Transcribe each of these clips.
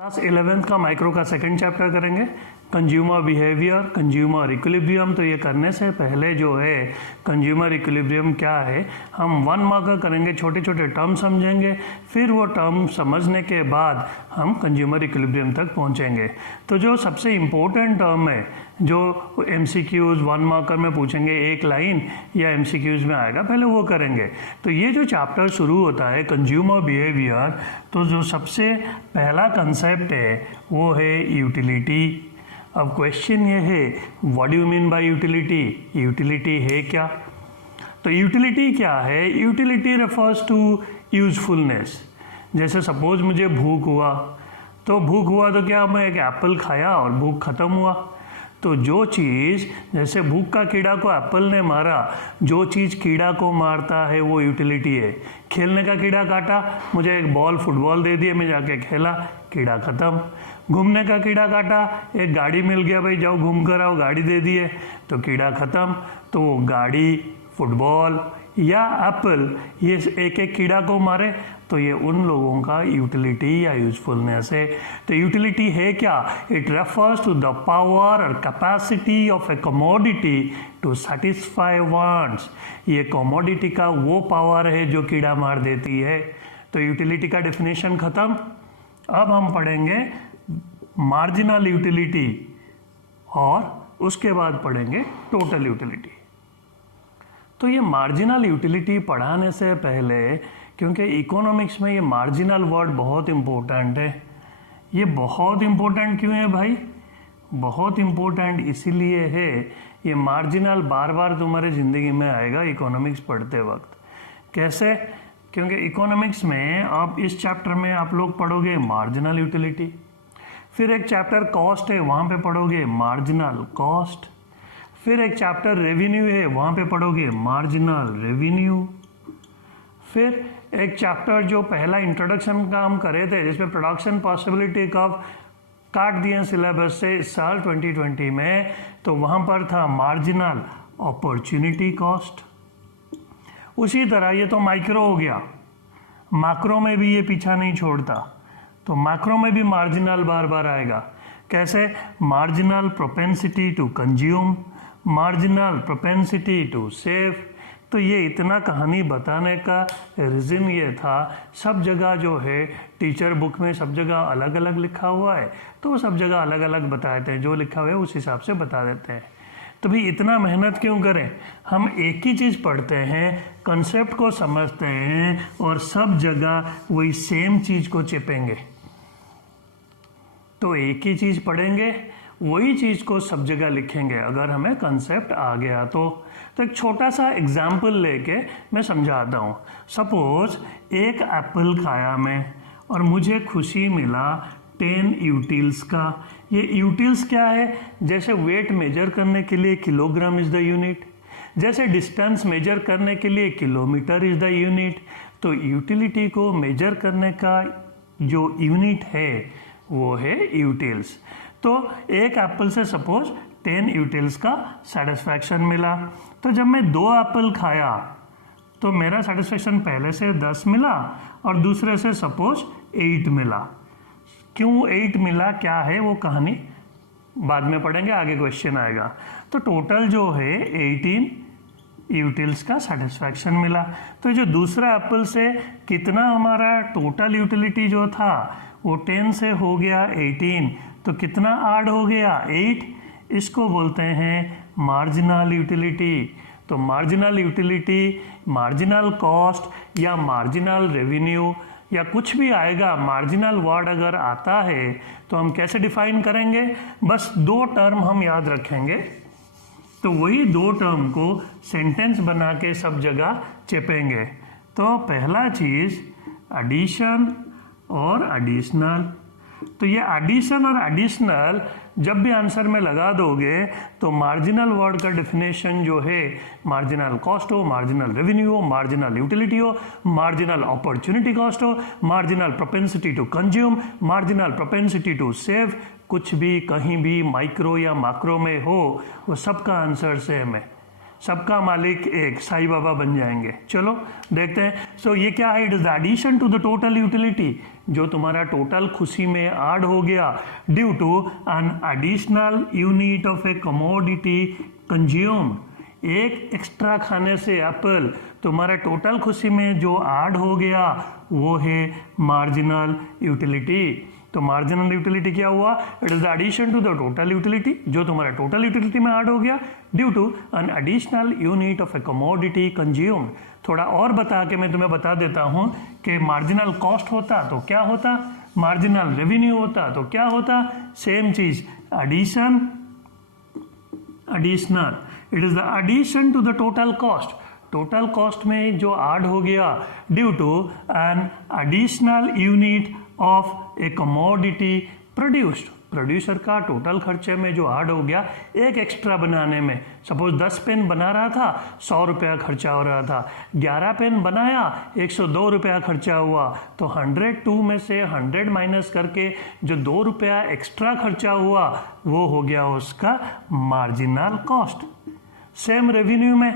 Class 11th का micro का second chapter करेंगे कंज्यूमर बिहेवियर, कंज्यूमर इक्विलिब्रियम। तो ये करने से पहले जो है कंज्यूमर इक्विलिब्रियम क्या है हम 1 मार्कर करेंगे, छोटे छोटे टर्म समझेंगे, फिर वो टर्म समझने के बाद हम कंज्यूमर इक्विलिब्रियम तक पहुंचेंगे। तो जो सबसे इम्पोर्टेंट टर्म है जो MCQs 1 मार्कर में पूछेंगे, एक लाइन या MCQs में आएगा, पहले वो करेंगे। तो ये जो चैप्टर शुरू होता है कंज्यूमर बिहेवियर, तो जो सबसे पहला कंसेप्ट है वो है यूटिलिटी। अब क्वेश्चन ये है what do you mean by utility, utility है क्या? तो यूटिलिटी क्या है? Utility refers to usefulness. जैसे सपोज मुझे भूख हुआ तो क्या मैं एक एप्पल खाया और भूख खत्म हुआ। तो जो चीज़, जैसे भूख का कीड़ा को एप्पल ने मारा, जो चीज़ कीड़ा को मारता है वो यूटिलिटी है। खेलने का कीड़ा काटा, मुझे एक बॉल फुटबॉल दे दिए, मैं जाके खेला, कीड़ा ख़त्म। घूमने का कीड़ा काटा, एक गाड़ी मिल गया, भाई जाओ घूम कर आओ, गाड़ी दे दिए, तो कीड़ा ख़त्म। तो गाड़ी, फुटबॉल या एप्पल, ये एक एक कीड़ा को मारे तो ये उन लोगों का यूटिलिटी या यूजफुलनेस है। तो यूटिलिटी है क्या? It refers to the power और capacity of a commodity to satisfy wants. ये कमोडिटी का वो पावर है जो कीड़ा मार देती है। तो यूटिलिटी का डेफिनेशन खत्म। अब हम पढ़ेंगे मार्जिनल यूटिलिटी और उसके बाद पढ़ेंगे टोटल यूटिलिटी। तो ये मार्जिनल यूटिलिटी पढ़ाने से पहले, क्योंकि इकोनॉमिक्स में ये मार्जिनल वर्ड बहुत इम्पोर्टेंट है। ये बहुत इम्पोर्टेंट क्यों है भाई? बहुत इम्पोर्टेंट इसीलिए है, ये मार्जिनल बार बार तुम्हारे ज़िंदगी में आएगा इकोनॉमिक्स पढ़ते वक्त। कैसे? क्योंकि इकोनॉमिक्स में आप इस चैप्टर में आप लोग पढ़ोगे मार्जिनल यूटिलिटी, फिर एक चैप्टर कॉस्ट है वहाँ पे पढ़ोगे मार्जिनल कॉस्ट, फिर एक चैप्टर रेवेन्यू है वहाँ पे पढ़ोगे मार्जिनल रेवेन्यू, फिर एक चैप्टर जो पहला इंट्रोडक्शन का हम करे थे जिसमें प्रोडक्शन पॉसिबिलिटी कर्व काट दिए सिलेबस से इस साल 2020 में, तो वहाँ पर था मार्जिनल अपॉर्चुनिटी कॉस्ट। उसी तरह ये तो माइक्रो हो गया, मैक्रो में भी ये पीछा नहीं छोड़ता, तो मैक्रो में भी मार्जिनल बार बार आएगा। कैसे? Marginal propensity to consume, marginal propensity to save. तो ये इतना कहानी बताने का रीज़न ये था, सब जगह जो है टीचर बुक में सब जगह अलग अलग लिखा हुआ है, तो सब जगह अलग अलग बता देते हैं, जो लिखा हुआ है उस हिसाब से बता देते हैं। तो भाई इतना मेहनत क्यों करें? हम एक ही चीज़ पढ़ते हैं, कंसेप्ट को समझते हैं और सब जगह वही सेम चीज़ को चिपेंगे। तो एक ही चीज़ पढ़ेंगे, वही चीज़ को सब जगह लिखेंगे अगर हमें कंसेप्ट आ गया तो। एक छोटा सा एग्जाम्पल लेके मैं समझाता हूँ। सपोज एक एप्पल खाया मैं और मुझे खुशी मिला 10 यूटिल्स का। ये यूटिल्स क्या है? जैसे वेट मेजर करने के लिए किलोग्राम इज़ द यूनिट, जैसे डिस्टेंस मेजर करने के लिए किलोमीटर इज़ द यूनिट। तो यूटिलिटी को मेजर करने का जो यूनिट है वो है यूटिल्स। तो एक एप्पल से सपोज 10 यूटिल्स का सेटिस्फैक्शन मिला। तो जब मैं 2 एप्पल खाया तो मेरा सेटिस्फैक्शन पहले से 10 मिला और दूसरे से सपोज 8 मिला। क्यों 8 मिला, क्या है वो कहानी बाद में पढ़ेंगे, आगे क्वेश्चन आएगा। तो टोटल जो है 18 यूटिल्स का सेटिस्फैक्शन मिला। तो जो दूसरा एप्पल से कितना हमारा टोटल यूटिलिटी जो था वो 10 से हो गया 18, तो कितना ऐड हो गया? 8। इसको बोलते हैं मार्जिनल यूटिलिटी। तो मार्जिनल यूटिलिटी, मार्जिनल कॉस्ट या मार्जिनल रेवेन्यू या कुछ भी आएगा, मार्जिनल वर्ड अगर आता है तो हम कैसे डिफाइन करेंगे? बस 2 टर्म हम याद रखेंगे, तो वही 2 टर्म को सेंटेंस बना के सब जगह चेपेंगे। तो पहला चीज़ एडिशन और एडिशनल। तो ये एडिशन और एडिशनल जब भी आंसर में लगा दोगे तो मार्जिनल वर्ड का डेफिनेशन जो है मार्जिनल कॉस्ट हो, मार्जिनल रेवेन्यू हो, मार्जिनल यूटिलिटी हो, मार्जिनल अपॉर्चुनिटी कॉस्ट हो, marginal propensity to consume, marginal propensity to save, कुछ भी कहीं भी माइक्रो या मैक्रो में हो वो सबका आंसर सेम है। सबका मालिक एक, साईं बाबा बन जाएंगे। चलो देखते हैं। सो ये क्या है? It is the addition to the total utility, जो तुम्हारा टोटल खुशी में ऐड हो गया due to an additional unit of a commodity consume. एक एक्स्ट्रा खाने से एप्पल तुम्हारा टोटल खुशी में जो ऐड हो गया वो है मार्जिनल यूटिलिटी। तो मार्जिनल यूटिलिटी क्या हुआ? It is the addition to the total utility, जो तुम्हारा टोटल यूटिलिटी में ऐड हो गया due to an additional unit of a commodity consume. थोड़ा और बता के मैं तुम्हें बता देता हूँ कि मार्जिनल कॉस्ट होता तो क्या होता, मार्जिनल रेवेन्यू होता तो क्या होता, सेम चीज, addition, additional. It is the addition to the total cost, total cost में जो ऐड हो गया due to an additional unit of a commodity produced, producer का टोटल खर्चे में जो ऐड हो गया एक एक्स्ट्रा बनाने में। सपोज 10 पेन बना रहा था, 100 रुपया खर्चा हो रहा था, 11 पेन बनाया, 102 रुपया खर्चा हुआ। तो 102 में से 100 माइनस करके जो 2 रुपया एक्स्ट्रा खर्चा हुआ वो हो गया उसका मार्जिनल कॉस्ट। सेम रेवेन्यू में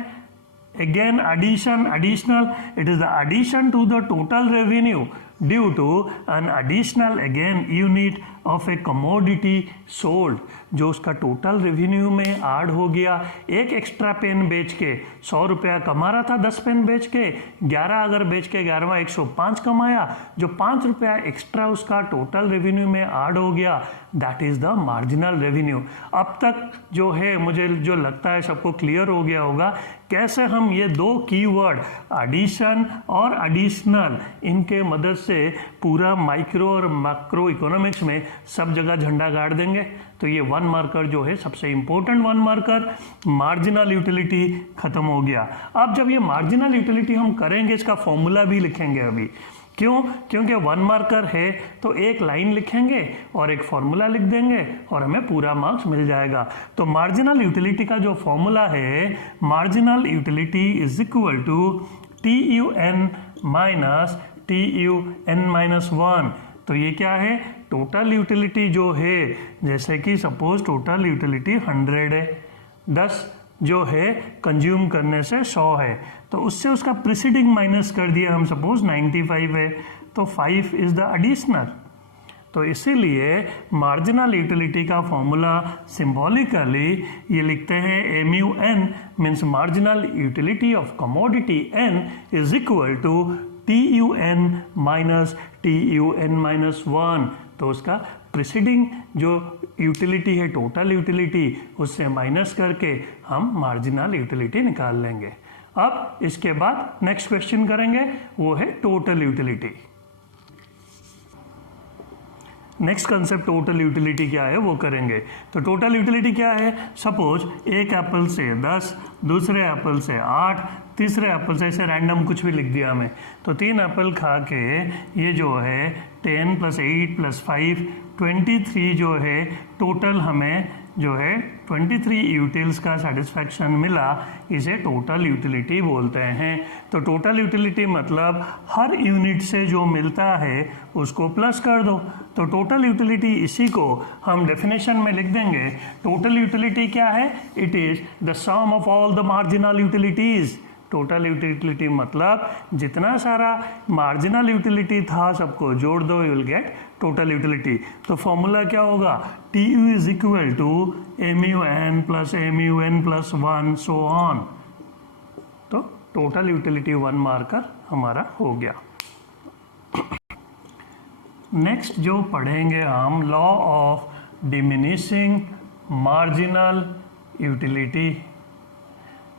again addition, additional, it is the addition to the total revenue due to an additional again unit of a commodity sold, जो उसका टोटल रेवेन्यू में ऐड हो गया। एक एक्स्ट्रा पेन बेच के 100 रुपया कमा रहा था, 10 पेन बेच के, 11 अगर बेच के 11वां 105 कमाया, जो 5 रुपया एक्स्ट्रा उसका टोटल रेवेन्यू में ऐड हो गया, that is the marginal revenue. अब तक जो है मुझे जो लगता है सबको क्लियर हो गया होगा कैसे हम ये दो कीवर्ड एडिशन और एडिशनल, इनके मदद से पूरा माइक्रो और मैक्रो इकोनॉमिक्स में सब जगह झंडा गाड़ देंगे। तो ये 1 मार्कर जो है सबसे इंपॉर्टेंट 1 मार्कर, मार्जिनल यूटिलिटी खत्म हो गया। अब जब ये मार्जिनल यूटिलिटी हम करेंगे इसका फॉर्मूला भी लिखेंगे अभी। क्यों? क्योंकि 1 मार्कर है तो एक लाइन लिखेंगे और एक फॉर्मूला लिख देंगे और हमें पूरा मार्क्स मिल जाएगा। तो मार्जिनल यूटिलिटी का जो फॉर्मूला है, marginal utility is equal to TUN minus TUN minus 1। तो ये क्या है? टोटल यूटिलिटी जो है, जैसे कि सपोज टोटल यूटिलिटी 100 है, 10 जो है कंज्यूम करने से 100 है, तो उससे उसका प्रीसीडिंग माइनस कर दिया हम, सपोज 95 है, तो 5 इज द एडिशनल। तो इसीलिए मार्जिनल यूटिलिटी का फॉर्मूला सिंबॉलिकली ये लिखते हैं MUN means marginal utility of commodity N is equal to TUN minus TUN minus 1। तो उसका प्रीसीडिंग जो यूटिलिटी है टोटल यूटिलिटी, उससे माइनस करके हम मार्जिनल यूटिलिटी निकाल लेंगे। अब इसके बाद नेक्स्ट क्वेश्चन करेंगे, वो है total utility. Next concept total utility क्या है वो करेंगे। तो टोटल यूटिलिटी क्या है? सपोज एक एप्पल से 10, दूसरे एप्पल से 8, तीसरे एप्पल से, ऐसे रैंडम कुछ भी लिख दिया हमें, तो 3 एप्पल खा के ये जो है 10 + 8 + 5 23 जो है टोटल हमें जो है 23 यूटिल्स का सेटिस्फैक्शन मिला, इसे टोटल यूटिलिटी बोलते हैं। तो टोटल यूटिलिटी मतलब हर यूनिट से जो मिलता है उसको प्लस कर दो। तो टोटल यूटिलिटी इसी को हम डेफिनेशन में लिख देंगे। टोटल यूटिलिटी क्या है? It is the sum of all the marginal utilities. Total utility मतलब जितना सारा मार्जिनल यूटिलिटी था सबको जोड़ दो, you will get total utility. तो फॉर्मूला क्या होगा? TU is equal to MUN plus MUN plus 1 so on. तो टोटल यूटिलिटी 1 मार्कर हमारा हो गया। नेक्स्ट जो पढ़ेंगे हम, law of diminishing marginal utility.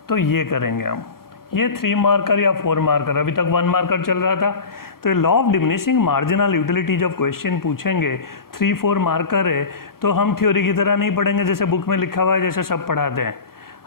तो ये करेंगे हम, ये 3 मार्कर या 4 मार्कर, अभी तक 1 मार्कर चल रहा था। तो law of diminishing marginal utility जब क्वेश्चन पूछेंगे 3-4 मार्कर है, तो हम थ्योरी की तरह नहीं पढ़ेंगे जैसे बुक में लिखा हुआ है जैसे सब पढ़ाते हैं,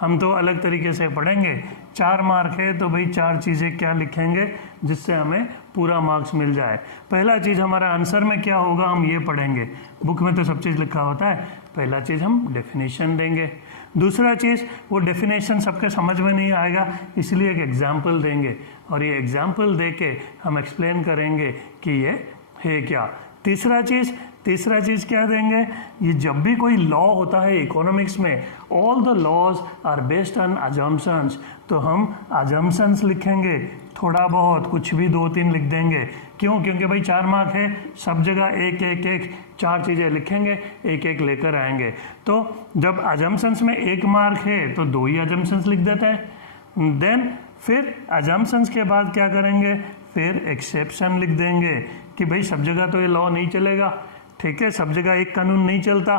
हम तो अलग तरीके से पढ़ेंगे। 4 मार्क है तो भाई 4 चीज़ें क्या लिखेंगे जिससे हमें पूरा मार्क्स मिल जाए। पहला चीज़ हमारा आंसर में क्या होगा हम ये पढ़ेंगे, बुक में तो सब चीज़ लिखा होता है। पहला चीज़ हम डेफिनेशन देंगे, दूसरा चीज़ वो डेफिनेशन सबके समझ में नहीं आएगा इसलिए एक एग्जाम्पल देंगे और ये एग्जाम्पल दे के हम एक्सप्लेन करेंगे कि ये है क्या। तीसरा चीज़ तीसरा चीज़ क्या देंगे, ये जब भी कोई लॉ होता है इकोनॉमिक्स में, all the laws are based on assumptions, तो हम अजम्पशंस लिखेंगे, थोड़ा बहुत कुछ भी 2-3 लिख देंगे। क्यों? क्योंकि भाई 4 मार्क है, सब जगह एक एक एक 4 चीज़ें लिखेंगे, एक एक लेकर आएंगे। तो जब अजम्पशंस में 1 मार्क है तो 2 ही अजम्पशंस लिख देते हैं। देन फिर अजम्पशंस के बाद क्या करेंगे, फिर एक्सेप्शन लिख देंगे कि भाई सब जगह तो ये लॉ नहीं चलेगा, ठीक है, सब जगह एक कानून नहीं चलता,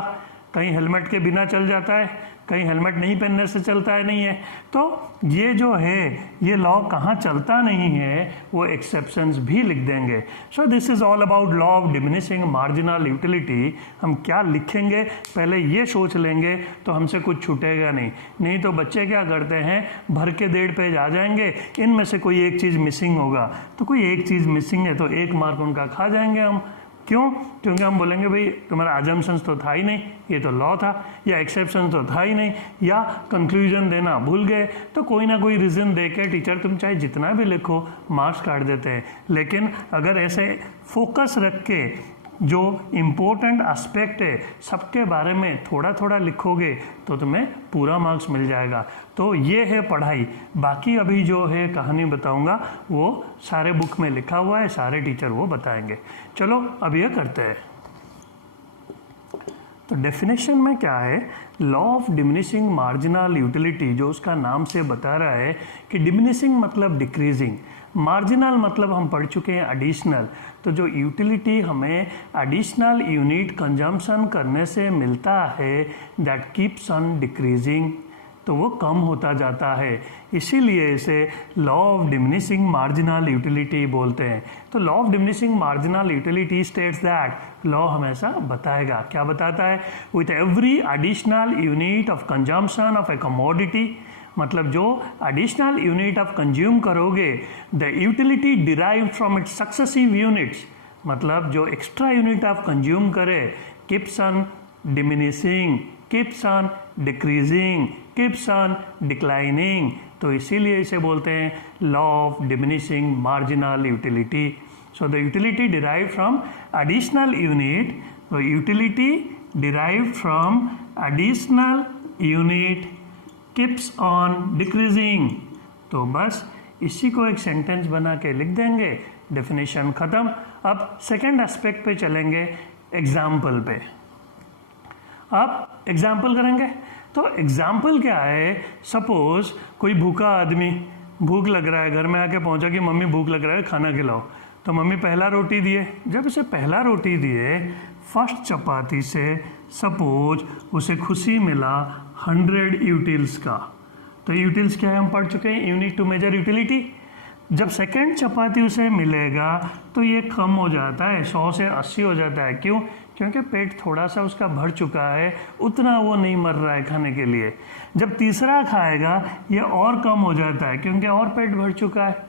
कहीं हेलमेट के बिना चल जाता है, कहीं हेलमेट नहीं पहनने से चलता है नहीं है। तो ये जो है ये लॉ कहाँ चलता नहीं है वो एक्सेप्शंस भी लिख देंगे। So this is all about law of diminishing marginal utility. हम क्या लिखेंगे पहले ये सोच लेंगे तो हमसे कुछ छूटेगा नहीं तो बच्चे क्या करते हैं, भर के 1.5 पेज आ जाएंगे, इनमें से कोई एक चीज़ मिसिंग होगा, तो कोई एक चीज़ मिसिंग है तो 1 मार्क उनका खा जाएंगे हम। क्यों? क्योंकि हम बोलेंगे भाई तुम्हारा अजम्पशंस तो था ही नहीं, ये तो लॉ था, या एक्सेप्शन तो था ही नहीं, या कंक्लूजन देना भूल गए, तो कोई ना कोई रीज़न दे के टीचर तुम चाहे जितना भी लिखो मार्क्स काट देते हैं। लेकिन अगर ऐसे फोकस रख के जो इम्पोर्टेंट एस्पेक्ट है सबके बारे में थोड़ा थोड़ा लिखोगे तो तुम्हें पूरा मार्क्स मिल जाएगा। तो ये है पढ़ाई। बाकी अभी जो है कहानी बताऊंगा वो सारे बुक में लिखा हुआ है, सारे टीचर वो बताएंगे। चलो अब ये करते हैं। तो डेफिनेशन में क्या है, law of diminishing marginal utility जो उसका नाम से बता रहा है कि डिमिनिशिंग मतलब डिक्रीजिंग, मार्जिनल मतलब हम पढ़ चुके हैं एडिशनल। तो जो यूटिलिटी हमें एडिशनल यूनिट कंजम्पशन करने से मिलता है दैट कीप्स ऑन डिक्रीजिंग, तो वो कम होता जाता है, इसीलिए इसे law of diminishing marginal utility बोलते हैं। तो law of diminishing marginal utility states that, law हमेशा बताएगा, क्या बताता है, with every additional unit of consumption of a commodity, मतलब जो एडिशनल यूनिट ऑफ कंज्यूम करोगे, the utility derived from its successive units, मतलब जो एक्स्ट्रा यूनिट ऑफ कंज्यूम करे, keeps on diminishing, keeps on decreasing, keeps on declining, तो इसीलिए इसे बोलते हैं law of diminishing marginal utility. So the utility derived from additional unit, तो utility derived from additional unit keeps on decreasing, तो बस इसी को एक सेंटेंस बना के लिख देंगे, डेफिनेशन खत्म। अब सेकंड एस्पेक्ट पे चलेंगे, एग्जाम्पल पे। अब एग्जाम्पल करेंगे, तो एग्जाम्पल क्या है, सपोज कोई भूखा आदमी, भूख लग रहा है, घर में आके पहुंचा कि मम्मी भूख लग रहा है खाना खिलाओ, तो मम्मी पहला रोटी दिए, जब उसे पहला रोटी दिए फर्स्ट चपाती से सपोज उसे खुशी मिला 100 यूटिल्स का, तो यूटिल्स क्या है हम पढ़ चुके हैं, यूनिट टू मेजर यूटिलिटी। जब सेकंड चपाती उसे मिलेगा तो ये कम हो जाता है, 100 से 80 हो जाता है। क्यों? क्योंकि पेट थोड़ा सा उसका भर चुका है, उतना वो नहीं मर रहा है खाने के लिए। जब तीसरा खाएगा ये और कम हो जाता है क्योंकि और पेट भर चुका है।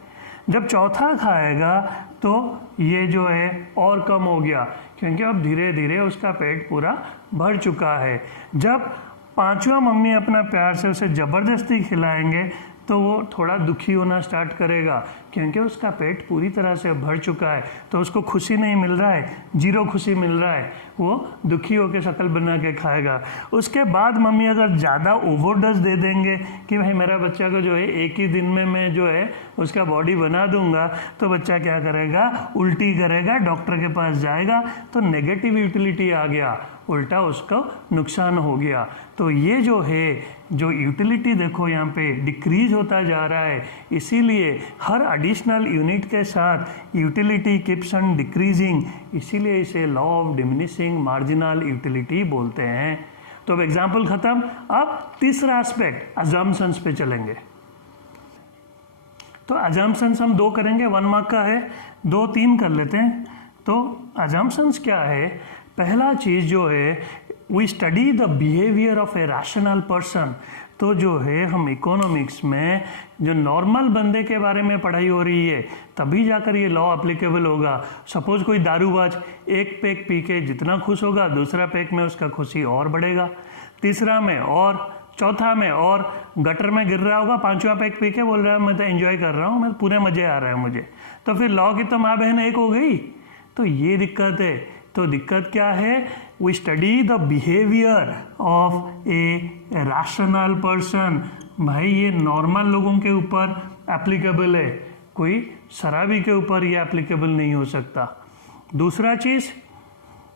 जब चौथा खाएगा तो ये जो है और कम हो गया क्योंकि अब धीरे धीरे उसका पेट पूरा भर चुका है। जब पांचवा मम्मी अपना प्यार से उसे ज़बरदस्ती खिलाएंगे तो वो थोड़ा दुखी होना स्टार्ट करेगा क्योंकि उसका पेट पूरी तरह से भर चुका है, तो उसको खुशी नहीं मिल रहा है, 0 खुशी मिल रहा है, वो दुखी होकर शक्ल बना के खाएगा। उसके बाद मम्मी अगर ज़्यादा ओवरडोज दे देंगे कि भाई मेरा बच्चा को जो है एक ही दिन में मैं जो है उसका बॉडी बना दूंगा, तो बच्चा क्या करेगा, उल्टी करेगा, डॉक्टर के पास जाएगा, तो नेगेटिव यूटिलिटी आ गया, उल्टा उसको नुकसान हो गया। तो ये जो है जो यूटिलिटी देखो यहाँ पे डिक्रीज होता जा रहा है, इसीलिए हर एडिशनल यूनिट के साथ यूटिलिटी कीप्स ऑन डिक्रीजिंग, इसीलिए इसे law of diminishing marginal utility बोलते हैं। तो अब एग्जाम्पल खत्म। अब तीसरा एस्पेक्ट अजम्पशंस पे चलेंगे। तो अजम्पशंस हम 2 करेंगे, 1 मार्क का है, 2-3 कर लेते हैं। तो अजम्पशंस क्या है, पहला चीज़ जो है we study the behaviour of a rational person. तो जो है हम इकोनॉमिक्स में जो नॉर्मल बंदे के बारे में पढ़ाई हो रही है तभी जाकर ये लॉ एप्लीकेबल होगा। सपोज कोई दारूबाज एक पैक पी के जितना खुश होगा दूसरा पैक में उसका खुशी और बढ़ेगा, तीसरा में और, चौथा में और, गटर में गिर रहा होगा, 5वां पैक पी के बोल रहा है मैं तो एंजॉय कर रहा हूँ, मैं पूरे मज़े आ रहा है मुझे, तो फिर लॉ की तो माँ बहन एक हो गई। तो ये दिक्कत है। तो दिक्कत क्या है, we study the behaviour of a rational person. भाई ये नॉर्मल लोगों के ऊपर एप्लीकेबल है, कोई शराबी के ऊपर ये एप्लीकेबल नहीं हो सकता। दूसरा चीज,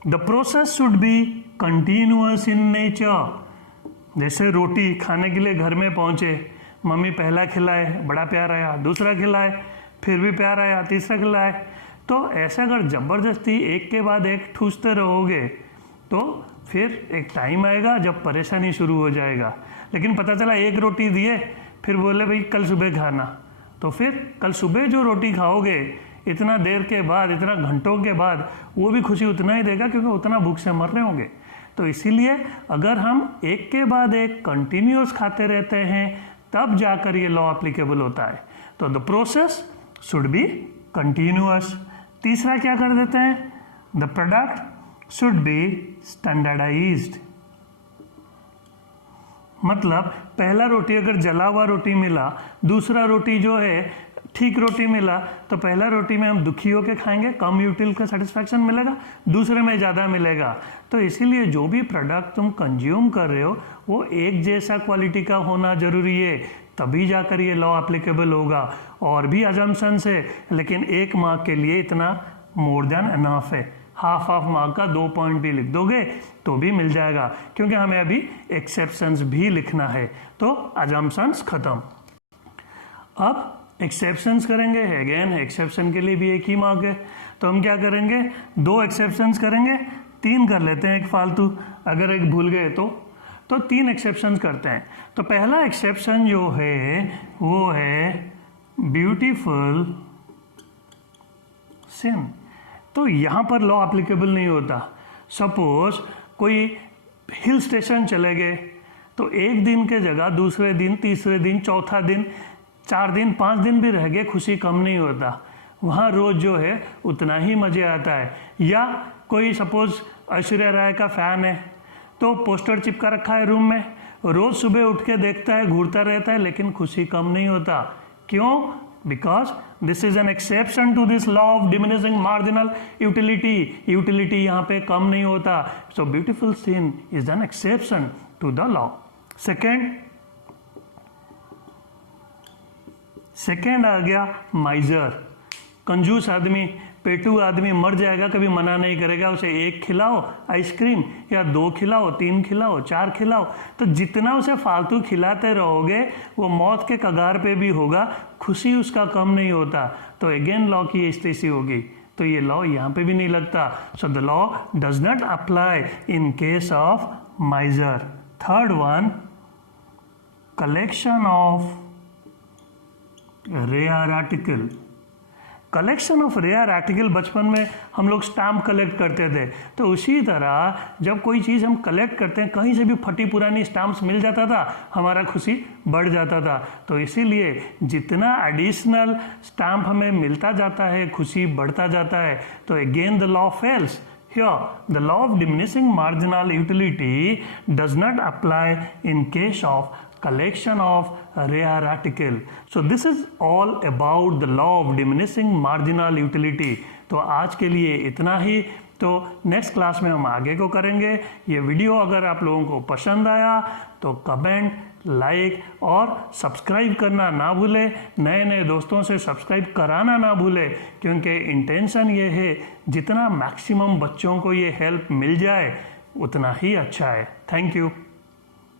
the process should be continuous in nature. जैसे रोटी खाने के लिए घर में पहुंचे, मम्मी पहला खिलाए, बड़ा प्यार आया, दूसरा खिलाए, फिर भी प्यार आया, तीसरा खिलाए। तो ऐसा अगर ज़बरदस्ती एक के बाद एक ठूसते रहोगे तो फिर एक टाइम आएगा जब परेशानी शुरू हो जाएगा। लेकिन पता चला एक रोटी दिए, फिर बोले भाई कल सुबह खाना, तो फिर कल सुबह जो रोटी खाओगे इतना देर के बाद, इतना घंटों के बाद, वो भी खुशी उतना ही देगा क्योंकि उतना भूख से मर रहे होंगे। तो इसीलिए अगर हम एक के बाद एक कंटिन्यूअस खाते रहते हैं तब जाकर ये लॉ एप्लीकेबल होता है। तो the process should be continuous. तीसरा क्या कर देते हैं, the product should be standardised. मतलब पहला रोटी अगर जला हुआ रोटी मिला, दूसरा रोटी जो है ठीक रोटी मिला, तो पहला रोटी में हम दुखी होकर खाएंगे, कम यूटिल का सेटिस्फैक्शन मिलेगा, दूसरे में ज़्यादा मिलेगा। तो इसीलिए जो भी प्रोडक्ट तुम कंज्यूम कर रहे हो वो एक जैसा क्वालिटी का होना जरूरी है, तभी जाकर ये लॉ एप्लीकेबल होगा। और भी अजम्पशंस है, लेकिन 1 मार्क के लिए इतना मोर देन एनफ है। हाफ मार्क का 2 पॉइंट भी लिख दोगे तो भी मिल जाएगा, क्योंकि हमें अभी एक्सेप्शंस भी लिखना है। तो अजम्पशंस खत्म। अब एक्सेप्शंस करेंगे, अगेन एक्सेप्शन के लिए भी 1 ही मार्क है। तो हम क्या करेंगे, 2 एक्सेप्शंस करेंगे, 3 कर लेते हैं, एक फालतू, अगर एक भूल गए तो 3 एक्सेप्शंस करते हैं। तो पहला एक्सेप्शन जो है वो है ब्यूटीफुल सिन। तो यहाँ पर लॉ एप्लीकेबल नहीं होता। सपोज कोई हिल स्टेशन चले गए, तो एक दिन के जगह दूसरे दिन, तीसरे दिन, चौथा दिन, 4 दिन, 5 दिन भी रह गए, खुशी कम नहीं होता। वहाँ रोज जो है उतना ही मज़े आता है। या कोई सपोज ऐश्वर्या राय का फ़ैन है, तो पोस्टर चिपका रखा है रूम में, रोज़ सुबह उठ के देखता है, घूरता रहता है, लेकिन खुशी कम नहीं होता। क्यों? Because this is an exception to this law of diminishing marginal utility. Utility यहाँ पे कम नहीं होता। So beautiful scene is an exception to the law. Second आ गया माइजर। कंजूस आदमी, पेटू आदमी मर जाएगा, कभी मना नहीं करेगा। उसे 1 खिलाओ आइसक्रीम, या 2 खिलाओ, 3 खिलाओ, 4 खिलाओ, तो जितना उसे फालतू खिलाते रहोगे वो मौत के कगार पे भी होगा, खुशी उसका कम नहीं होता। तो अगेन लॉ की स्थिति होगी, तो ये लॉ यहाँ पे भी नहीं लगता। So the law does not apply in case of miser. Third one, collection of rare article. Collection of rare article, बचपन में हम लोग स्टाम्प कलेक्ट करते थे, तो उसी तरह जब कोई चीज़ हम कलेक्ट करते हैं, कहीं से भी फटी पुरानी स्टाम्प्स मिल जाता था, हमारा खुशी बढ़ जाता था। तो इसीलिए जितना एडिशनल स्टाम्प हमें मिलता जाता है, खुशी बढ़ता जाता है। तो again the law fails here. The law of diminishing marginal utility does not apply in case of collection of rare article. So this is all about the law of diminishing marginal utility. तो आज के लिए इतना ही। तो next class में हम आगे को करेंगे। ये वीडियो अगर आप लोगों को पसंद आया तो कमेंट, लाइक और सब्सक्राइब करना ना भूलें। नए नए दोस्तों से सब्सक्राइब कराना ना भूलें, क्योंकि इंटेंशन ये है जितना मैक्सिमम बच्चों को ये हेल्प मिल जाए उतना ही अच्छा है। Thank you.